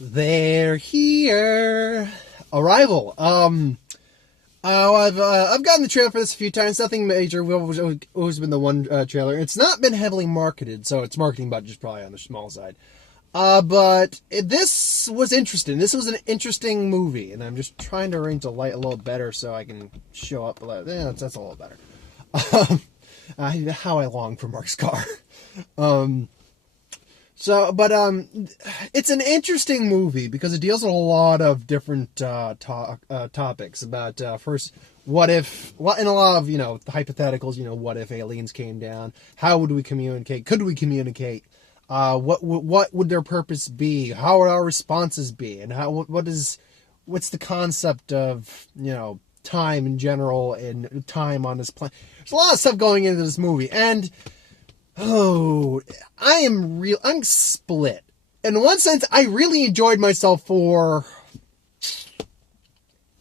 They're here. Arrival. I've gotten the trailer for this a few times. Nothing major. We've always been the one trailer. It's not been heavily marketed, so its marketing budget is probably on the small side. But this was interesting. This was an interesting movie, and I'm just trying to arrange the light a little better so I can show up. That's a little better. How I long for Mark's car. It's an interesting movie because it deals with a lot of different topics about first, and a lot of the hypotheticals. What if aliens came down? How would we communicate? Could we communicate? What would their purpose be? How would our responses be? And what's the concept of time in general and time on this planet? There's a lot of stuff going into this movie, and I'm split. In one sense, I really enjoyed myself for...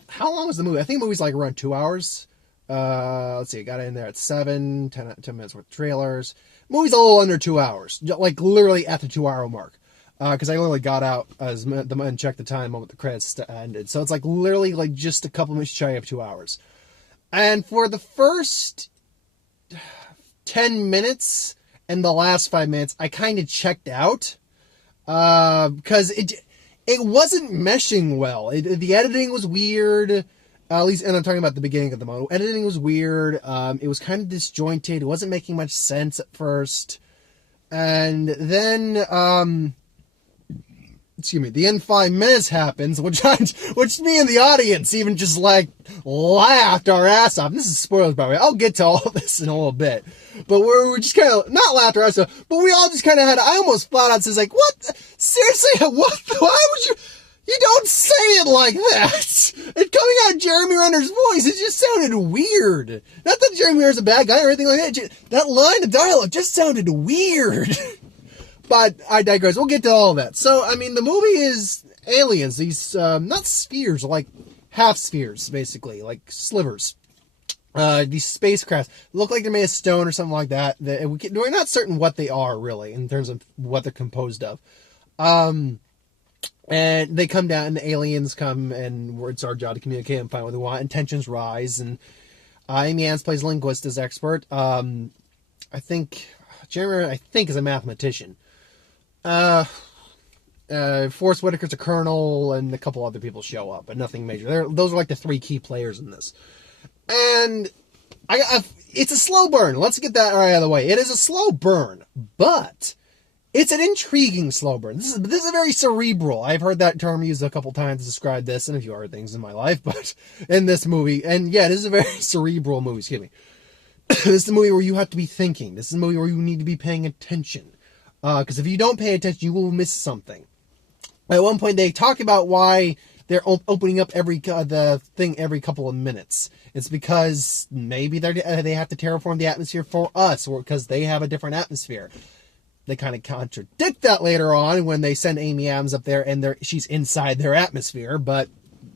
How long was the movie? I think the movie's like around 2 hours. Let's see, I got in there at 10 minutes worth of trailers. Movie's a little under 2 hours. Like, literally at the 2 hour mark. Because I literally got out and checked the time moment the credits ended. So it's like literally like just a couple minutes shy of 2 hours. And for the first 10 minutes and the last 5 minutes, I kind of checked out. Because it wasn't meshing well. The editing was weird. At least, and I'm talking about the beginning of the movie. Editing was weird. It was kind of disjointed. It wasn't making much sense at first. And then, the end 5 minutes happens, which me and the audience even just laughed our ass off. This is spoilers, by the way. I'll get to all this in a little bit. But we're just kind of, not laughed our ass off, but we all just kind of I almost flat out says what? Seriously? What? Why would you don't say it like that. It coming out of Jeremy Renner's voice, it just sounded weird. Not that Jeremy Renner's a bad guy or anything like that. That line of dialogue just sounded weird. But I digress. We'll get to all that. So, the movie is aliens. These, not spheres, like half spheres, basically, like slivers. These spacecrafts look like they're made of stone or something like that. We're not certain what they are, really, in terms of what they're composed of. And they come down, and the aliens come, and it's our job to communicate and find what they want, and tensions rise, and Amy Adams plays linguist as expert. Jeremy Renner, is a mathematician. Forrest Whitaker's a colonel, and a couple other people show up, but nothing major. Those are like the three key players in this. And it's a slow burn. Let's get that right out of the way. It is a slow burn, but it's an intriguing slow burn. This is very cerebral. I've heard that term used a couple times to describe this, and a few other things in my life, but in this movie, and yeah, this is a very cerebral movie, excuse me. This is a movie where you have to be thinking. This is a movie where you need to be paying attention. Because if you don't pay attention, you will miss something. At one point, they talk about why they're opening up the thing every couple of minutes. It's because maybe they have to terraform the atmosphere for us, or because they have a different atmosphere. They kind of contradict that later on when they send Amy Adams up there and she's inside their atmosphere, but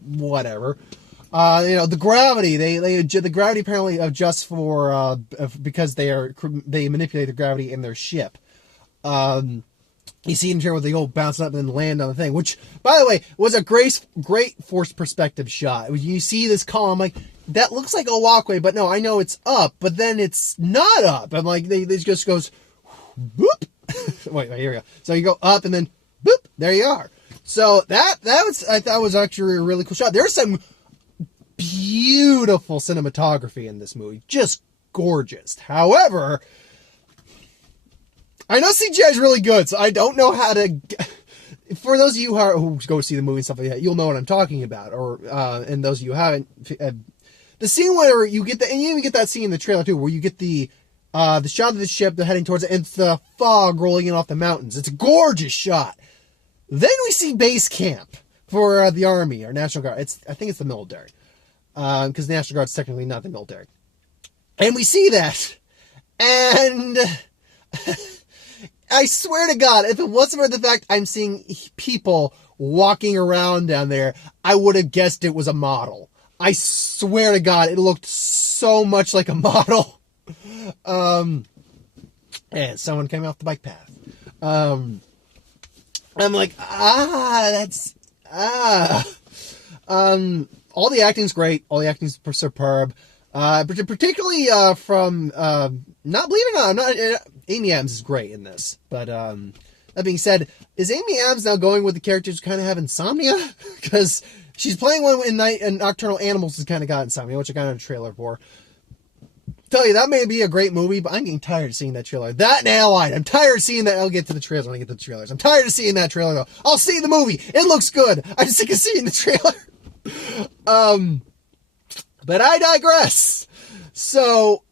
whatever. The gravity, the gravity apparently adjusts for, because they manipulate the gravity in their ship. You see in here where they go bouncing up and then land on the thing, which, by the way, was a great forced perspective shot. You see this column, like, that looks like a walkway, but no, I know it's up, but then it's not up. I'm like, they just goes, boop. Wait, here we go. So you go up and then, boop, there you are. So I thought was actually a really cool shot. There's some beautiful cinematography in this movie. Just gorgeous. However, I know CGI is really good, so I don't know how to... For those of you who go see the movie and stuff like that, you'll know what I'm talking about. And those of you who haven't... the scene where you get and you even get that scene in the trailer too, where you get the shot of the ship, they're heading towards it, and it's the fog rolling in off the mountains. It's a gorgeous shot. Then we see base camp for the Army or National Guard. I think it's the military. Because the National Guard's technically not the military. And we see that. And... I swear to God, if it wasn't for the fact I'm seeing people walking around down there, I would have guessed it was a model. I swear to God, it looked so much like a model. And someone came off the bike path. I'm like, that's all the acting's great. All the acting's superb. Particularly from not believe it or not, Amy Adams is great in this. But that being said, is Amy Adams now going with the characters who kind of have insomnia? Because she's playing one in Night and Nocturnal Animals who's kind of got insomnia, which I got a trailer for. Tell you, that may be a great movie, but I'm getting tired of seeing that trailer. That and Allied. I'm tired of seeing that. I'll get to the trailers when I get to the trailers. I'm tired of seeing that trailer, though. I'll see the movie. It looks good. I'm sick of seeing the trailer. But I digress. So,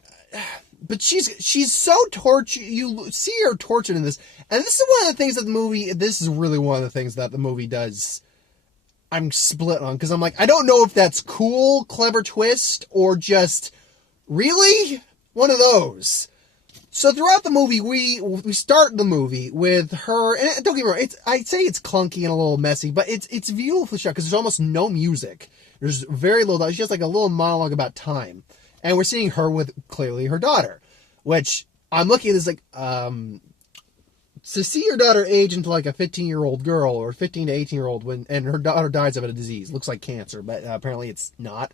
but she's so tortured. You see her tortured in this. And this is one of the things that the movie, this is really one of the things that the movie does. I'm split on, because I'm like, I don't know if that's cool, clever twist, or just... really? One of those. So throughout the movie, we start the movie with her, and don't get me wrong, I'd say it's clunky and a little messy, but it's beautifully shot because there's almost no music. There's very little, she has like a little monologue about time. And we're seeing her with clearly her daughter, which I'm looking at this like, to see your daughter age into like a 15-year-old girl or 15 to 18-year-old and her daughter dies of a disease, looks like cancer, but apparently it's not.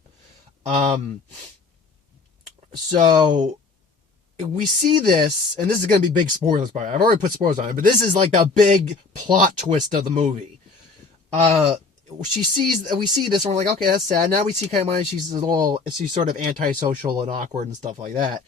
So we see this, and this is going to be big spoilers, by the way. I've already put spoilers on it, but this is like the big plot twist of the movie. We see this, and we're like, okay, that's sad. Now we see Kaimai, she's sort of antisocial and awkward and stuff like that.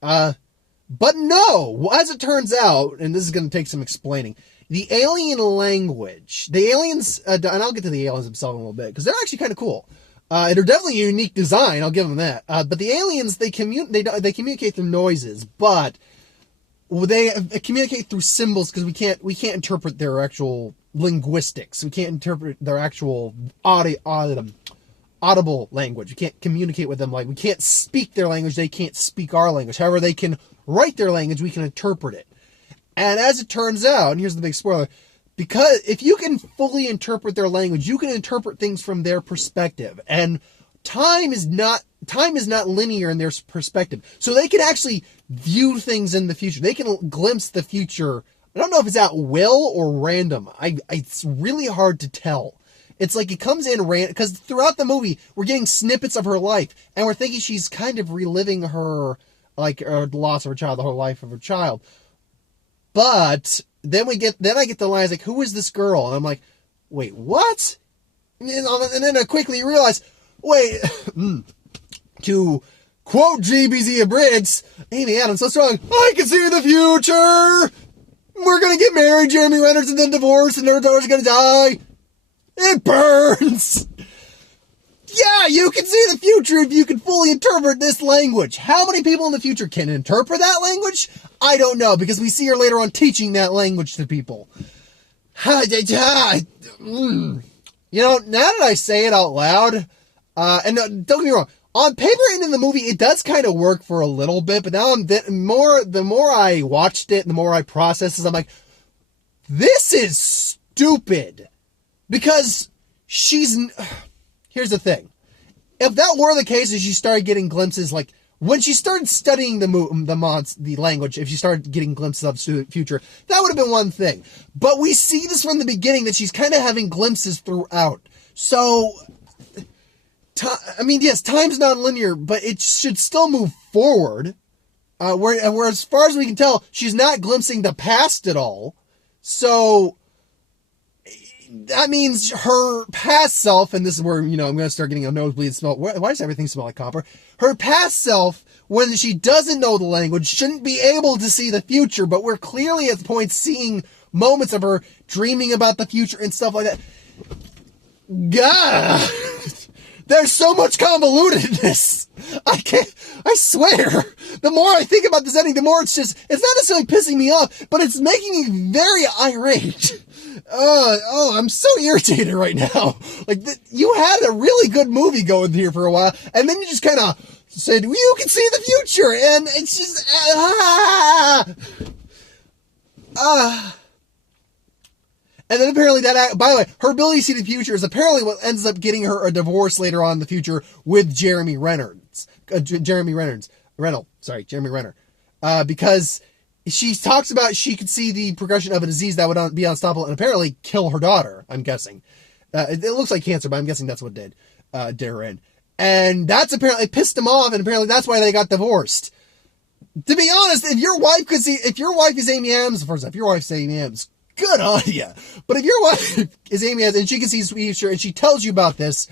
But no, as it turns out, and this is going to take some explaining, the alien language, the aliens, and I'll get to the aliens themselves in a little bit, because they're actually kind of cool. They're definitely a unique design, I'll give them that. But the aliens, they communicate through noises, but they communicate through symbols because we can't interpret their actual linguistics. We can't interpret their actual audible language. We can't communicate with them. Like, we can't speak their language. They can't speak our language. However, they can write their language. We can interpret it. And as it turns out, and here's the big spoiler, because if you can fully interpret their language, you can interpret things from their perspective. And time is not linear in their perspective. So they can actually view things in the future. They can glimpse the future. I don't know if it's at will or random. It's really hard to tell. It's like it comes in random, because throughout the movie, we're getting snippets of her life, and we're thinking she's kind of reliving her, like, the loss of her child, the whole life of her child. But then I get the lines like, who is this girl? And I'm like, wait, what? And then I quickly realize, wait, to quote GBZ Abridged, Amy Adams so strong, I can see the future! We're gonna get married, Jeremy Renner's, and then divorce, and their daughter's gonna die. It burns! Yeah, you can see the future if you can fully interpret this language. How many people in the future can interpret that language? I don't know, because we see her later on teaching that language to people. You know, now that I say it out loud, and don't get me wrong, on paper and in the movie, it does kind of work for a little bit, but now the more I watched it, the more I processed it, I'm like, this is stupid. Because here's the thing. If that were the case, as she started getting glimpses, like, when she started studying the language, if she started getting glimpses of the future, that would have been one thing. But we see this from the beginning, that she's kind of having glimpses throughout. So, yes, time's not linear, but it should still move forward. Where as far as we can tell, she's not glimpsing the past at all. So that means her past self, and this is where, I'm going to start getting a nosebleed smell. Why does everything smell like copper? Her past self, when she doesn't know the language, shouldn't be able to see the future, but we're clearly at the point seeing moments of her dreaming about the future and stuff like that. God, there's so much convolutedness. I swear, the more I think about this ending, the more it's not necessarily pissing me off, but it's making me very irate. I'm so irritated right now. Like, you had a really good movie going here for a while, and then you just kind of said, you can see the future, and it's just, And then apparently by the way, her ability to see the future is apparently what ends up getting her a divorce later on in the future with Jeremy Renner. Because she talks about she could see the progression of a disease that would be unstoppable and apparently kill her daughter, I'm guessing. It looks like cancer, but I'm guessing that's what did her in. And that's apparently pissed him off, and apparently that's why they got divorced. To be honest, if your wife is Amy Adams, first off, if your wife's Amy Adams, good on you. But if your wife is Amy Adams and she can see the future and she tells you about this,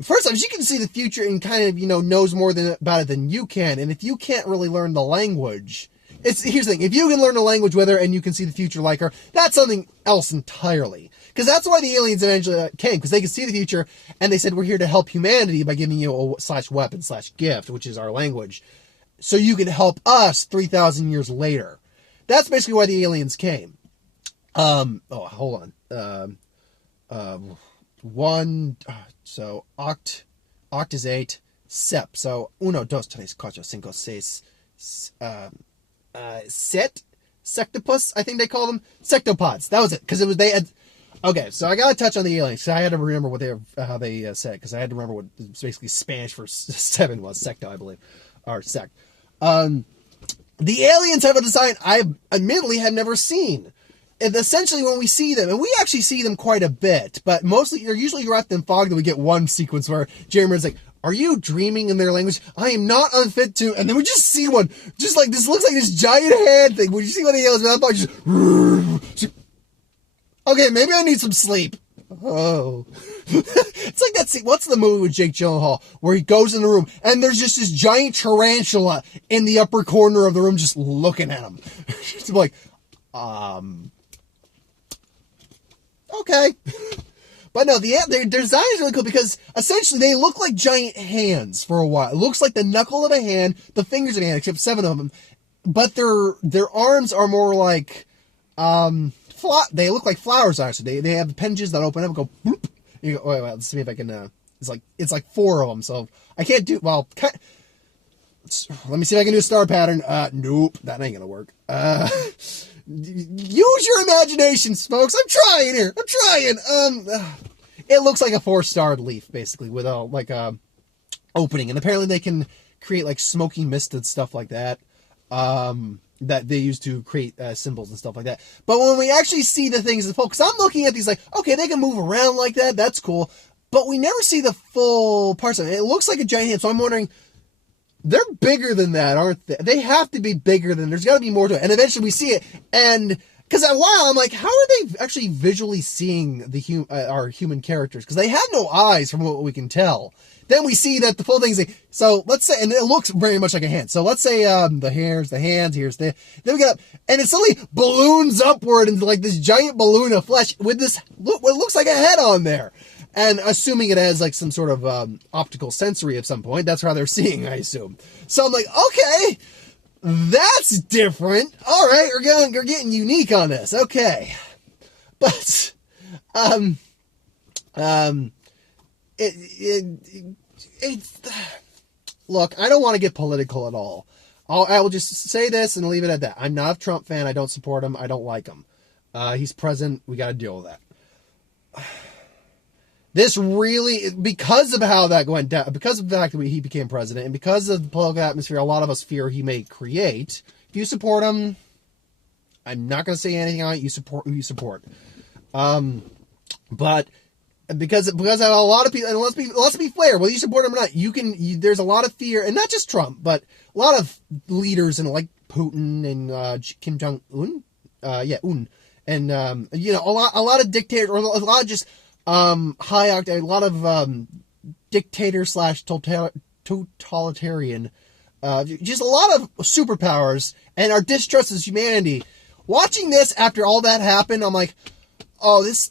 first off, she can see the future and kind of, knows more about it than you can. And if you can't really learn the language, here's the thing. If you can learn the language with her and you can see the future like her, that's something else entirely. Because that's why the aliens eventually came, because they could see the future, and they said, we're here to help humanity by giving you a /weapon/gift, which is our language, so you can help us 3,000 years later. That's basically why the aliens came. Hold on. So oct is 8, sep, so 1, 2, 3, 4, 5, 6, set, sectopus, I think they call them, sectopods. That was it, because they had. Okay, so I gotta touch on the aliens. So I had to remember how they said it, because I had to remember what basically Spanish for 7 was, secto, I believe, or sect. The aliens have a design I admittedly have never seen. And essentially, when we see them, and we actually see them quite a bit, but mostly they're usually wrapped in fog. That we get one sequence where Jeremy's like, "Are you dreaming in their language? I am not unfit to." And then we just see one, just like this looks like this giant hand thing. When you see one of the aliens, that fog just. Okay, maybe I need some sleep. Oh. It's like that scene. What's the movie with Jake Gyllenhaal where he goes in the room and there's just this giant tarantula in the upper corner of the room just looking at him? Just like, okay. But no, their design is really cool because essentially they look like giant hands for a while. It looks like the knuckle of a hand, the fingers of a hand, except 7 of them. But their arms are more like, they look like flowers, actually. They have appendages that open up and go bloop. You go, wait, let's see if I can, it's like 4 of them, so I can't do, let me see if I can do a star pattern. Nope, that ain't gonna work. Use your imaginations, folks. I'm trying here. It looks like a 4-starred leaf, basically, with a opening, and apparently they can create like smoky mist and stuff like that. That they use to create symbols and stuff like that. But when we actually see the things, folks, I'm looking at these like, okay, they can move around like that. That's cool. But we never see the full parts of it. It looks like a giant hand. So I'm wondering, they're bigger than that, aren't they? They have to be bigger than, there's got to be more to it. And eventually we see it. And because a while I'm like, how are they actually visually seeing our human characters? Because they have no eyes from what we can tell. Then we see that the full thing's like, so let's say, and it looks very much like a hand. So let's say, the hands, then we get up, and it suddenly balloons upward into like this giant balloon of flesh with what looks like a head on there. And assuming it has like some sort of, optical sensory at some point, that's how they're seeing, I assume. So I'm like, okay, that's different. All right, we're getting unique on this. Okay. But, look, I don't want to get political at all. I will just say this and leave it at that. I'm not a Trump fan. I don't support him. I don't like him. He's president. We got to deal with that. This really, because of how that went down, because of the fact that he became president, and because of the political atmosphere a lot of us fear he may create, if you support him, I'm not going to say anything on it. You support who you support. But because of a lot of people, and let's be fair, whether you support him or not, there's a lot of fear, and not just Trump, but a lot of leaders, and like Putin and Kim Jong-un, and a lot of dictators, or a lot of just high octane, a lot of dictator / totalitarian, just a lot of superpowers, and our distrust of humanity. Watching this after all that happened, I'm like, oh, this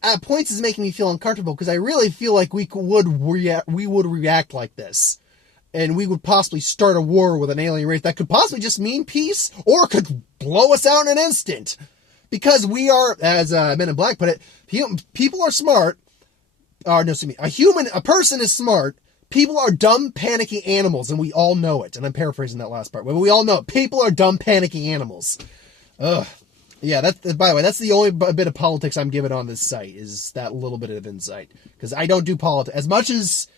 at points is making me feel uncomfortable, because I really feel like we would react like this, and we would possibly start a war with an alien race that could possibly just mean peace, or could blow us out in an instant. Because we are, as Men in Black put it, people are smart. A person is smart. People are dumb, panicky animals, and we all know it. And I'm paraphrasing that last part, but we all know it. People are dumb, panicky animals. Ugh. Yeah, by the way, that's the only bit of politics I'm giving on this site, is that little bit of insight. Because I don't do politics. As much as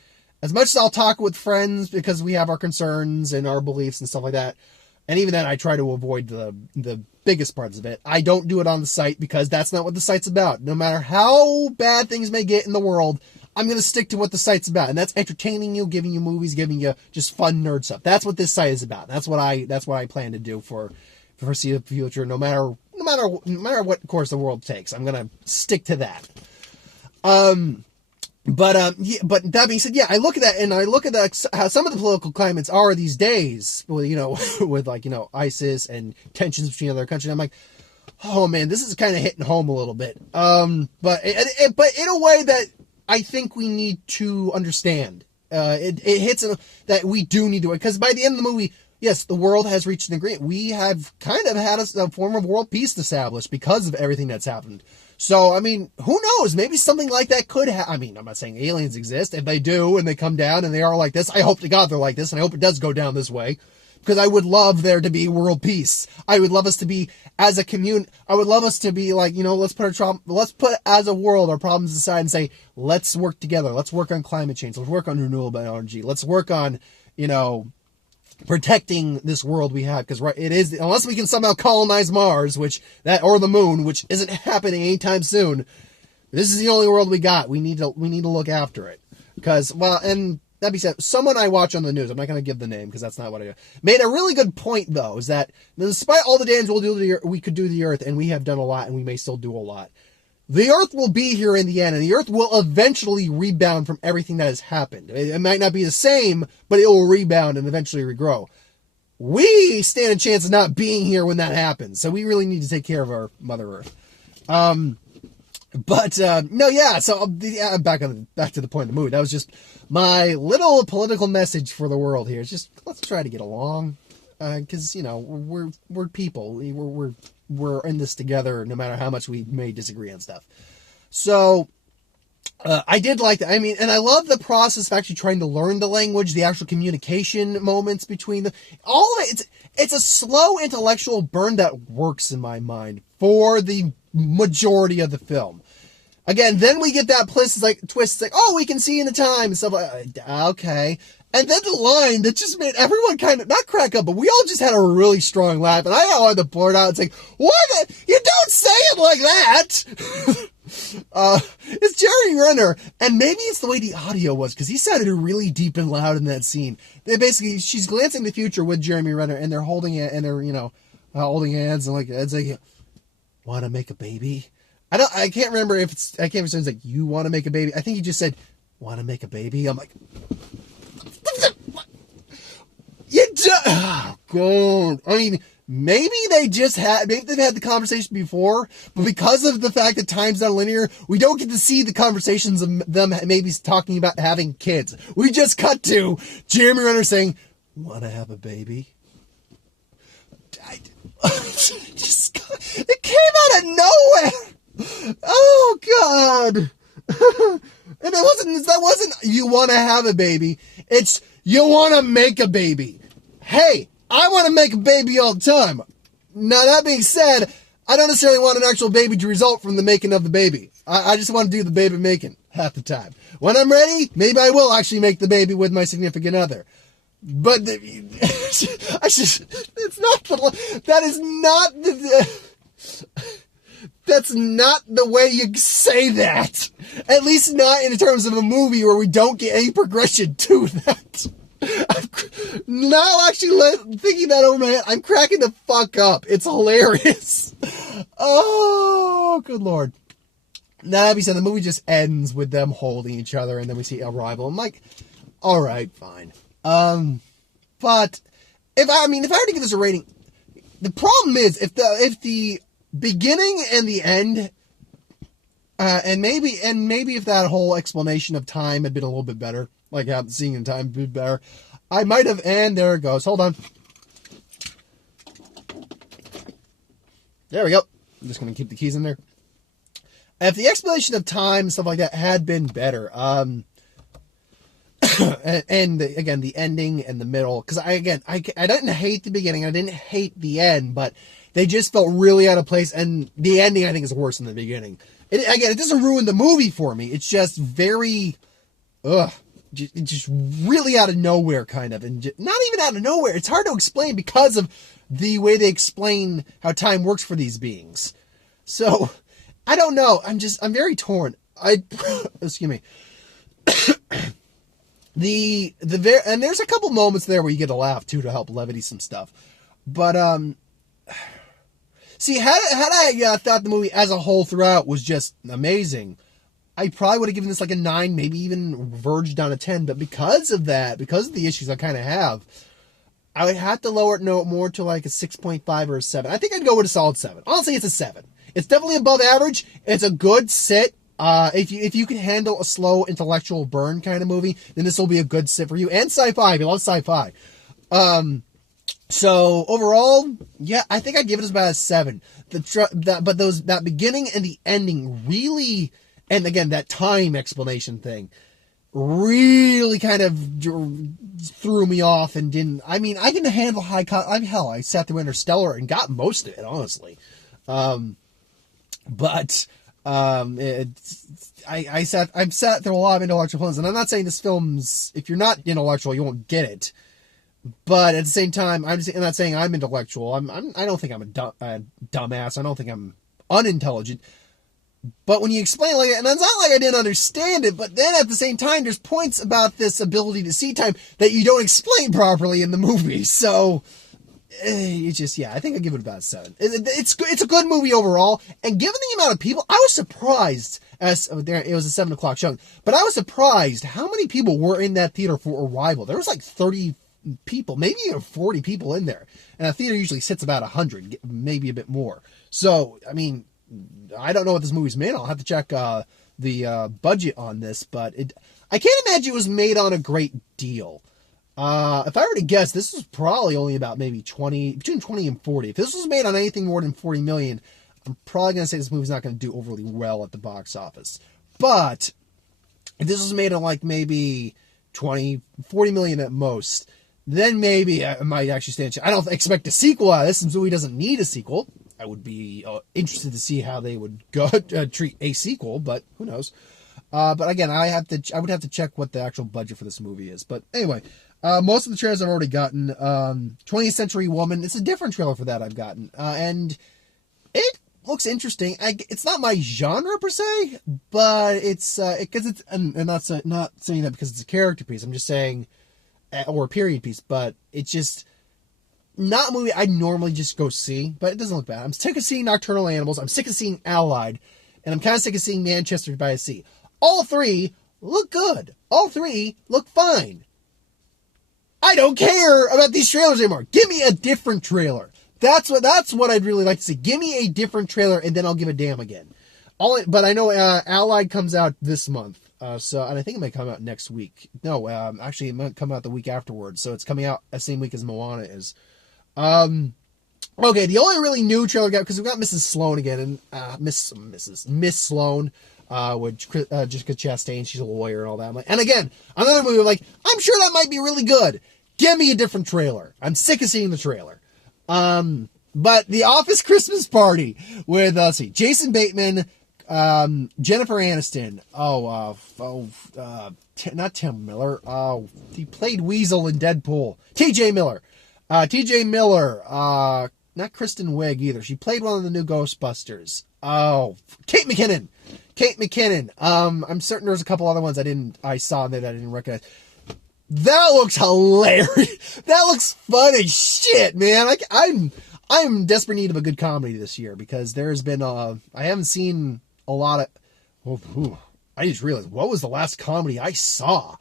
I'll talk with friends because we have our concerns and our beliefs and stuff like that, And even then, I try to avoid the biggest parts of it. I don't do it on the site because that's not what the site's about. No matter how bad things may get in the world, I'm going to stick to what the site's about. And that's entertaining you, giving you movies, giving you just fun nerd stuff. That's what this site is about. That's what I plan to do for foreseeable future. No matter what course the world takes, I'm going to stick to that. But that being said, yeah, I look at that and I look at how some of the political climates are these days, with like, ISIS and tensions between other countries. I'm like, oh man, this is kind of hitting home a little bit. But in a way that I think we need to understand. It hits that we do need to, because by the end of the movie, yes, the world has reached an agreement. We have kind of had a form of world peace established because of everything that's happened. So, I mean, who knows? Maybe something like that could happen. I mean, I'm not saying aliens exist. If they do and they come down and they are like this, I hope to God they're like this, and I hope it does go down this way. Because I would love there to be world peace. I would love us to be, as a community, I would love us to be like, let's put as a world our problems aside and say, let's work together. Let's work on climate change. Let's work on renewable energy. Let's work on, protecting this world we have, because it is, unless we can somehow colonize Mars, or the moon, which isn't happening anytime soon. This is the only world we got. We need to look after it, because and that being said, someone I watch on the news, I'm not going to give the name because that's not what I do, made a really good point though, is that despite all the damage we could do to the Earth, and we have done a lot, and we may still do a lot, the Earth will be here in the end, and the Earth will eventually rebound from everything that has happened. It might not be the same, but it will rebound and eventually regrow. We stand a chance of not being here when that happens, so we really need to take care of our Mother Earth. So back to the point of the movie. That was just my little political message for the world here. It's just, let's try to get along, because we're people. We're in this together, no matter how much we may disagree on stuff. So, I did like that. I mean, and I love the process of actually trying to learn the language, the actual communication moments between all of it. It's a slow intellectual burn that works in my mind for the majority of the film. Again, then we get that twist, it's like, oh, we can see into time and stuff like, okay. And then the line that just made everyone kind of, not crack up, but we all just had a really strong laugh. And I wanted to blurt out and say, what? You don't say it like that! It's Jeremy Renner, and maybe it's the way the audio was, because he sounded really deep and loud in that scene. She's glancing the future with Jeremy Renner, and they're holding it, and they're, holding hands, and it's like, want to make a baby? I can't remember if it's like, you want to make a baby? I think he just said, want to make a baby? I'm like, oh, God. I mean, maybe they've had the conversation before, but because of the fact that time's not linear, we don't get to see the conversations of them maybe talking about having kids. We just cut to Jeremy Renner saying, want to have a baby? It came out of nowhere. Oh, God. And that wasn't you want to have a baby. It's you want to make a baby. Hey, I want to make a baby all the time. Now, that being said, I don't necessarily want an actual baby to result from the making of the baby. I just want to do the baby making half the time. When I'm ready, maybe I will actually make the baby with my significant other. But that's not the way you say that. At least not in terms of a movie where we don't get any progression to that. Now actually thinking that over my head, I'm cracking the fuck up. It's hilarious. Oh, good Lord. Now, that being said, the movie just ends with them holding each other, and then we see Arrival. I'm like, all right, fine. But if I were to give this a rating, the problem is if the beginning and the end, and maybe if that whole explanation of time had been a little bit better, like how seeing in time would be better, I might have, and there it goes. Hold on. There we go. I'm just going to keep the keys in there. If the explanation of time and stuff like that had been better, and again, the ending and the middle, because I didn't hate the beginning, I didn't hate the end, but they just felt really out of place, and the ending, I think, is worse than the beginning. It doesn't ruin the movie for me, it's just very, just really out of nowhere, kind of, and not even out of nowhere, it's hard to explain because of the way they explain how time works for these beings. So, I don't know. I'm very torn. Excuse me. And there's a couple moments there where you get a laugh too to help levity some stuff. But, see, had I thought the movie as a whole throughout was just amazing, I probably would have given this like a 9, maybe even verged on a 10. But because of the issues I kind of have, I would have to lower it more to like a 6.5 or a 7. I think I'd go with a solid 7. Honestly, it's a 7. It's definitely above average. It's a good sit. If you can handle a slow intellectual burn kind of movie, then this will be a good sit for you. And sci-fi, if you love sci-fi. So overall, yeah, I think I'd give it about a 7. But that beginning and the ending really, and again, that time explanation thing really kind of threw me off and didn't. I mean, I can handle I sat through Interstellar and got most of it, honestly. I've sat through a lot of intellectual films, and I'm not saying this film's, if you're not intellectual, you won't get it. But at the same time, I'm not saying I'm intellectual. I don't think I'm a dumbass. I don't think I'm unintelligent. But when you explain it like that, and it's not like I didn't understand it, but then at the same time, there's points about this ability to see time that you don't explain properly in the movie. So, it's just, yeah, I think I'd give it about a 7. It's a good movie overall, and given the amount of people, I was surprised, it was a 7 o'clock showing, but I was surprised how many people were in that theater for Arrival. There was like 30 people, maybe even 40 people in there, and a theater usually sits about 100, maybe a bit more. So, I mean, I don't know what this movie's made on. I'll have to check the budget on this, but I can't imagine it was made on a great deal. If I were to guess, this was probably only about maybe between 20 and 40. If this was made on anything more than 40 million, I'm probably going to say this movie's not going to do overly well at the box office. But if this was made on like maybe 20, 40 million at most, then maybe I might actually stand a chance. I don't expect a sequel out of this. This movie doesn't need a sequel. I would be interested to see how they would go treat a sequel, but who knows? But again, I would have to check what the actual budget for this movie is. But anyway, most of the trailers I've already gotten. 20th Century Woman, it's a different trailer for that I've gotten, and it looks interesting. It's not my genre per se, but it's because it's and not saying that because it's a character piece. I'm just saying, or a period piece, but it's just not a movie I'd normally just go see, but it doesn't look bad. I'm sick of seeing Nocturnal Animals. I'm sick of seeing Allied, and I'm kind of sick of seeing Manchester by the Sea. All three look good. All three look fine. I don't care about these trailers anymore. Give me a different trailer. That's what I'd really like to see. Give me a different trailer, and then I'll give a damn again. But I know Allied comes out this month, and I think it might come out next week. No, actually, it might come out the week afterwards. So it's coming out the same week as Moana is. Okay, the only really new trailer we got, because we've got Mrs. Sloan again, and Miss Sloan, with Jessica Chastain, she's a lawyer and all that. And again, another movie, like, I'm sure that might be really good. Give me a different trailer. I'm sick of seeing the trailer. But The Office Christmas Party with, Jason Bateman, Jennifer Aniston, not Tim Miller, he played Weasel in Deadpool, TJ Miller, not Kristen Wiig either. She played one of the new Ghostbusters. Kate McKinnon. I'm certain there's a couple other ones I saw that I didn't recognize. That looks hilarious. That looks fun as shit, man. I'm in desperate need of a good comedy this year, because there's been, I haven't seen a lot of, I just realized, what was the last comedy I saw?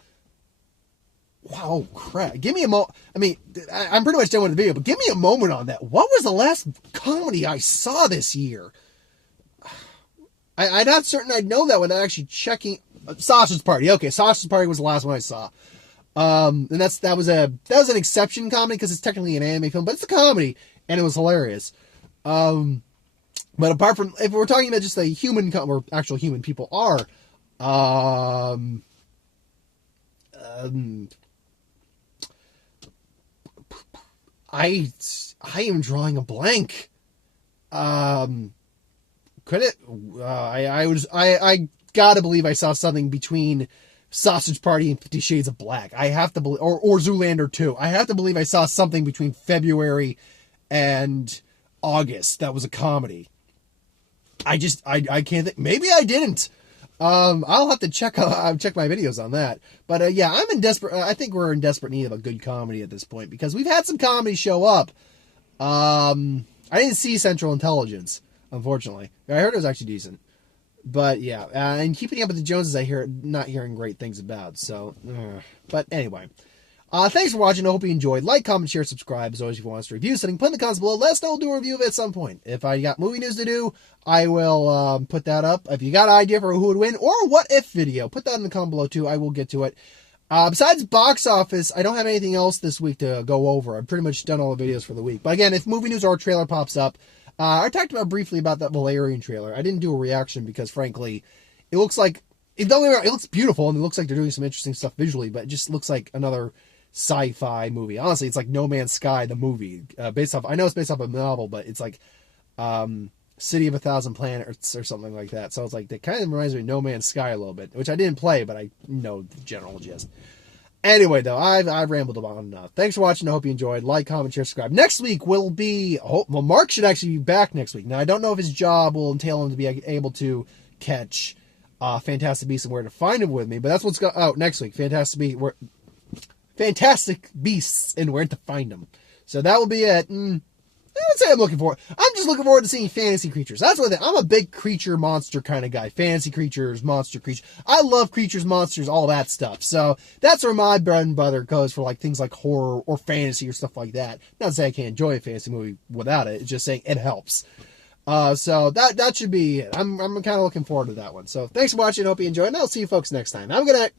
Wow, crap. Give me a moment. I mean, I'm pretty much done with the video, but give me a moment on that. What was the last comedy I saw this year? I'm not certain I'd know that without actually checking. Sausage Party. Okay, Sausage Party was the last one I saw. And that was an exception comedy, because it's technically an anime film, but it's a comedy, and it was hilarious. But apart from, if we're talking about just a human, or actual human people are, I am drawing a blank. Could it? I gotta believe I saw something between Sausage Party and 50 Shades of Black. I have to believe, or Zoolander 2. I have to believe I saw something between February and August. That was a comedy. I can't think. Maybe I didn't. I'll have to check my videos on that. But yeah, I'm in desperate. I think we're in desperate need of a good comedy at this point because we've had some comedy show up. I didn't see Central Intelligence, unfortunately. I heard it was actually decent. But yeah, and Keeping Up with the Joneses, not hearing great things about. So, but anyway. Thanks for watching. I hope you enjoyed. Like, comment, share, subscribe. As always, if you want us to review something, put in the comments below. Let us know. We'll do a review of it at some point. If I got movie news to do, I will put that up. If you got an idea for who would win or what if video, put that in the comment below too. I will get to it. Besides box office, I don't have anything else this week to go over. I've pretty much done all the videos for the week. But again, if movie news or a trailer pops up, I talked briefly about that Valerian trailer. I didn't do a reaction because, frankly, it looks like it looks beautiful and it looks like they're doing some interesting stuff visually, but it just looks like another sci-fi movie. Honestly, it's like No Man's Sky, the movie, I know it's based off a novel, but it's like City of a Thousand Planets or something like that. So it's like, that kind of reminds me of No Man's Sky a little bit, which I didn't play, but I know the general gist. Anyway, though, I've rambled on enough. Thanks for watching. I hope you enjoyed. Like, comment, share, subscribe. Next week will be... Mark should actually be back next week. Now, I don't know if his job will entail him to be able to catch Fantastic Beasts and Where to Find Him with me, but that's what's out next week. Fantastic Beasts and Where to Find Them. So that will be it. I would say I'm just looking forward to seeing fantasy creatures. That's what I'm a big creature monster kind of guy. Fantasy creatures, monster creatures. I love creatures, monsters, all that stuff. So that's where my bread and butter goes for like things like horror or fantasy or stuff like that. Not to say I can't enjoy a fantasy movie without it. It's just saying it helps. So that should be it. I'm kind of looking forward to that one. So thanks for watching. Hope you enjoyed, and I'll see you folks next time. Have a good night.